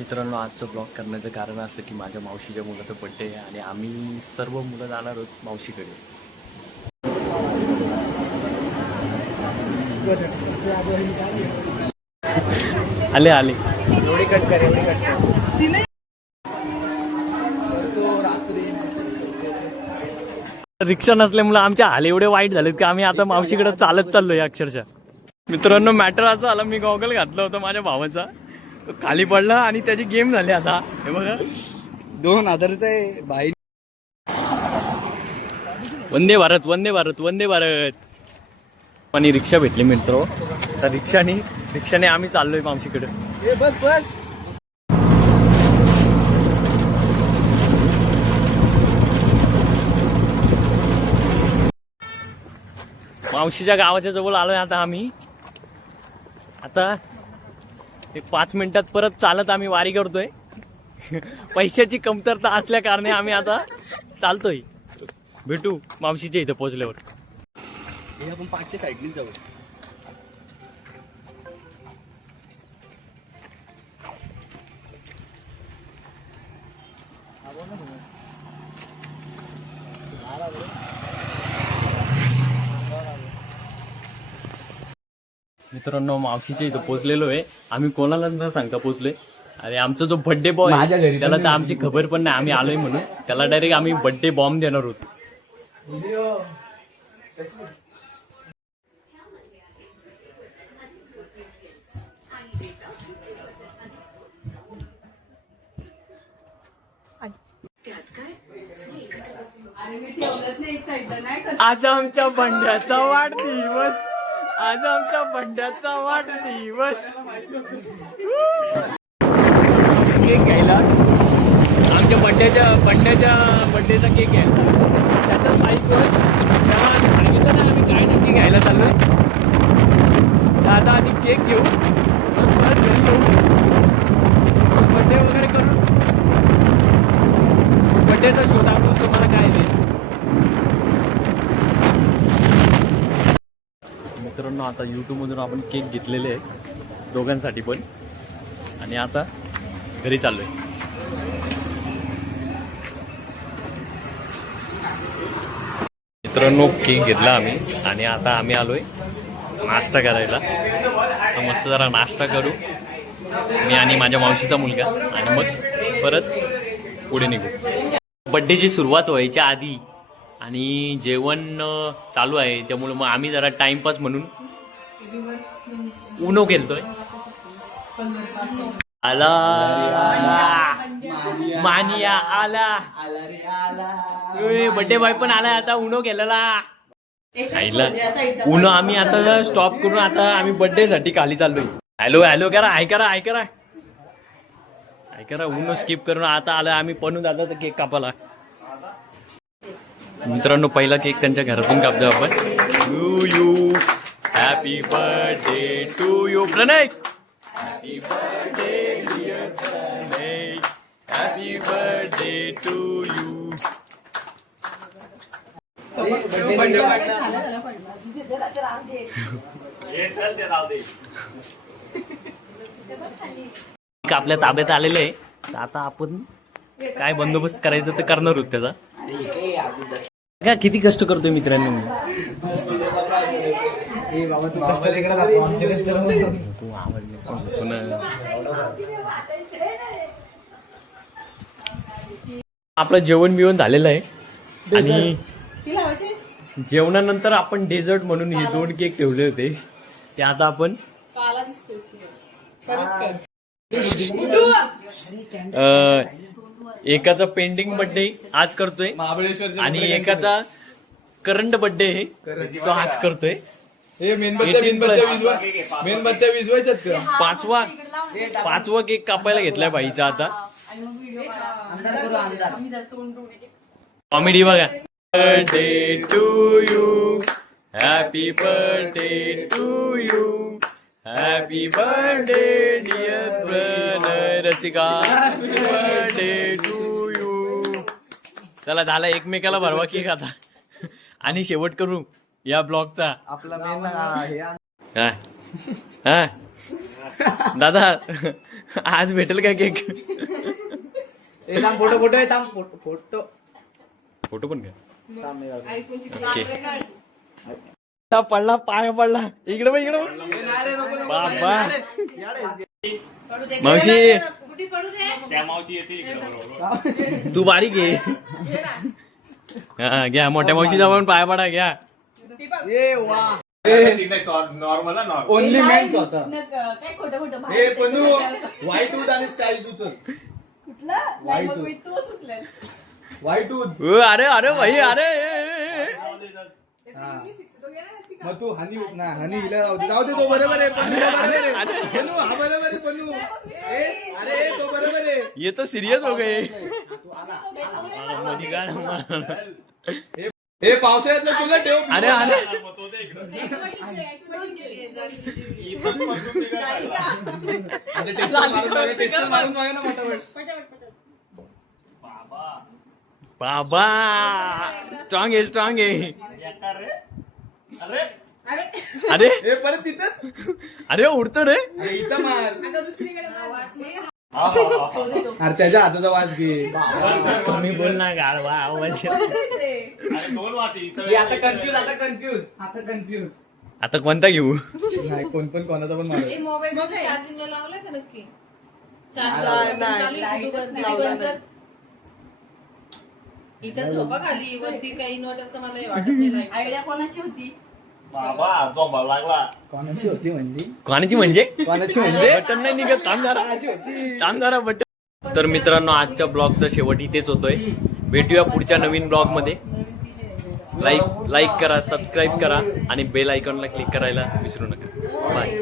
मित्रांनो आजचं ब्लॉग करण्याचं कारण असं की माझ्या मावशीच्या मुलाचं बड्डे आहे आणि आम्ही सर्व मुलं जाणार आहोत मावशीकडे. आले आले. रिक्षा नसल्यामुळे आमचे हाल एवढे वाईट झालेत की आम्ही आता मावशीकडे चालत चाललोय अक्षरशः. मित्रांनो मॅटर असं आला मी गॉगल घातला होता माझ्या भावाचा. तो खाली पडला आणि त्याची गेम झाली आता. हे बघा. दोन हजारच आहे भाई. वंदे भारत वंदे भारत वंदे भारत. आणि रिक्षा भेटली मित्र. तर रिक्षाने रिक्षाने आम्ही चाललोय मावशीकडे. बस बस. मावशीच्या गावाच्या जवळ आलोय आता आम्ही. आता एक पाच मिनिटात परत चालत आम्ही वारी करतोय. पैशाची कमतरता असल्या कारणे आम्ही आता चालतोय. भेटू मावशीच्या इथं पोहोचल्यावर. आपण पाचच्या साईडने जाऊ. मित्रांनो मावशीच्या इथं पोहोचलेलो आहे. आम्ही कोणाला न सांगता पोहोचलोय. आणि आमचा जो बर्थडे बॉय माझ्या घरी त्याला तर आमची खबर पण नाही. आम्ही आलोय म्हणून. त्याला डायरेक्ट आम्ही बर्थडे बॉम्ब देणार होतो. आज आमच्या बंड्याचा वाढदिवस. आज आमच्या बंड्याचा वाढदिवस. केक घ्यायला. आमच्या बड्डेच्या बड्डेच्या बड्डेचा केक घ्यायला. त्याच्याच बाईकवर तेव्हा आम्ही सांगितलं ना आम्ही काय नक्की घ्यायला चाललोय. तर आता आधी केक घेऊ. मग परत घरी येऊ. बड्डे वगैरे करून. बड्डेचा शोध आपण तुम्हाला काय नाही मित्रांनो आता यूट्यूबमधून आपण केक घेतलेले आहे दोघांसाठी पण. आणि आता घरी चाललोय. मित्रांनो केक घेतला आम्ही. आणि आता आम्ही आलोय नाश्ता करायला. तर मस्त जरा नाश्ता करू. मी आणि माझ्या मावशीचा मुलगा. आणि मग परत पुढे निघू. बड्डेची सुरुवात व्हायच्या आधी आणि जेवण चालू आहे. त्यामुळं मग आम्ही जरा टाइमपास म्हणून उनो केलतोय आला. मानिया आला. आला आला बड्डे बॉय पण आलाय आता. उनो केलेला आईला. उनो आम्ही आता स्टॉप करून आता आम्ही बर्थडे साठी खाली चाललोय. हॅलो हॅलो करा ऐकरा करा ऐकरा करा. करा. उनो स्किप करून आता आलं आम्ही पणू दादाचा केक कापाला मित्रांनो पहिला केक त्यांच्या घरातून कापतो आपण. To you happy birthday to you Pranay. Happy birthday Pranay. Happy birthday to you cake आपल्या ताब्यात आलेलं आहे. तर आता आपण काय बंदोबस्त करायचं ते करणार आहोत त्याचा. का किती कष्ट करतोय मित्रांनो मी. तू आवाज. आपलं जेवण बिवण झालेलं आहे. आणि जेवणानंतर आपण डेझर्ट म्हणून हे दोन केक ठेवले होते. ते आता आपण अं, एकाचा पेंडिंग बर्थडे आज करतोय महाबळेश्वरचे आणि एकाचा करंट बर्थडे आहे तो आज करतोय. हे मेणबत्त्या 18 मेणबत्त्या विजवा मेणबत्त्या विजवायच्यात का? पाचवा पाचवा केक कापायला घेतलाय बाईचा आता. कॉमेडी बघा. Birthday to you happy birthday to you happy birthday dear Pranay Rasika birthday to you चला झाला एकमेकाला भरवा केक आता. आणि शेवट करू या ब्लॉगचा. आपला मेन हे हा हा दादा आज भेटेल का केक? फोटो फोटो आहे थांब फोटो फोटो. फोटो पण घ्या. ओके. पडला पाय पडला. इकडे इकडे मावशी. कुठे पडू दे तू बारीक आहे हा घ्या मोठ्या मावशीचा पण पाय पडा घ्या. वा. ओनली मेन्स होता. काय खोटं खोटं हे त्याच्या- व्हाईट वूड आणि स्काय उचलेल. व्हाईट वूड अरे अरे भाई अरे ना. मग तू हनी ना हनी हिला जाऊ दे जाऊ दे तो बरोबर आहे पन्नू बरोबर आहे. पन्नू हा बरोबर आहे पन्नू. ए, अरे तो बरोबर आहे. ये तो सिरियस हो गए. हे पावसाळ्यात तुला ठेव. अरे अरे. आता टेस्टर मारून बघा, टेस्टर मारून बघा ना फटाफट. बाबा. स्ट्रॉंग आहे स्ट्रॉंग आहे. अरे. हे परत तिथंच? अरे उडतो रे. अरे इथं मार. अगं दुसरीकडे आवाज अरे त्याच्या हाताचा वास घे. कमी बोल ना गाढवा आवाज आता कन्फ्युज आता कन्फ्युज आता कन्फ्युज आता कोणता घेऊ? नाही कोण पण कोणाचा पण मार. मोबाईल चार्जिंगला लावलाय का नक्की? चार्जर इथं झोपा खाली वरती काही इन्व्हर्टरचं मला हे वाटत नाही आयडिया कोणाची होती? कोणाची होती म्हणजे कोणाची म्हणजे? कोणाची म्हणजे बटन नाही निघत थांब जरा. कोणाची होती? थांब जरा बटन. तर मित्रांनो आजच्या ब्लॉगचा शेवट इथेच होतोय. भेटूया पुढच्या नवीन ब्लॉगमध्ये लाईक लाईक करा सबस्क्राईब करा आणि बेल आयकॉनला क्लिक करायला विसरू नका. बाय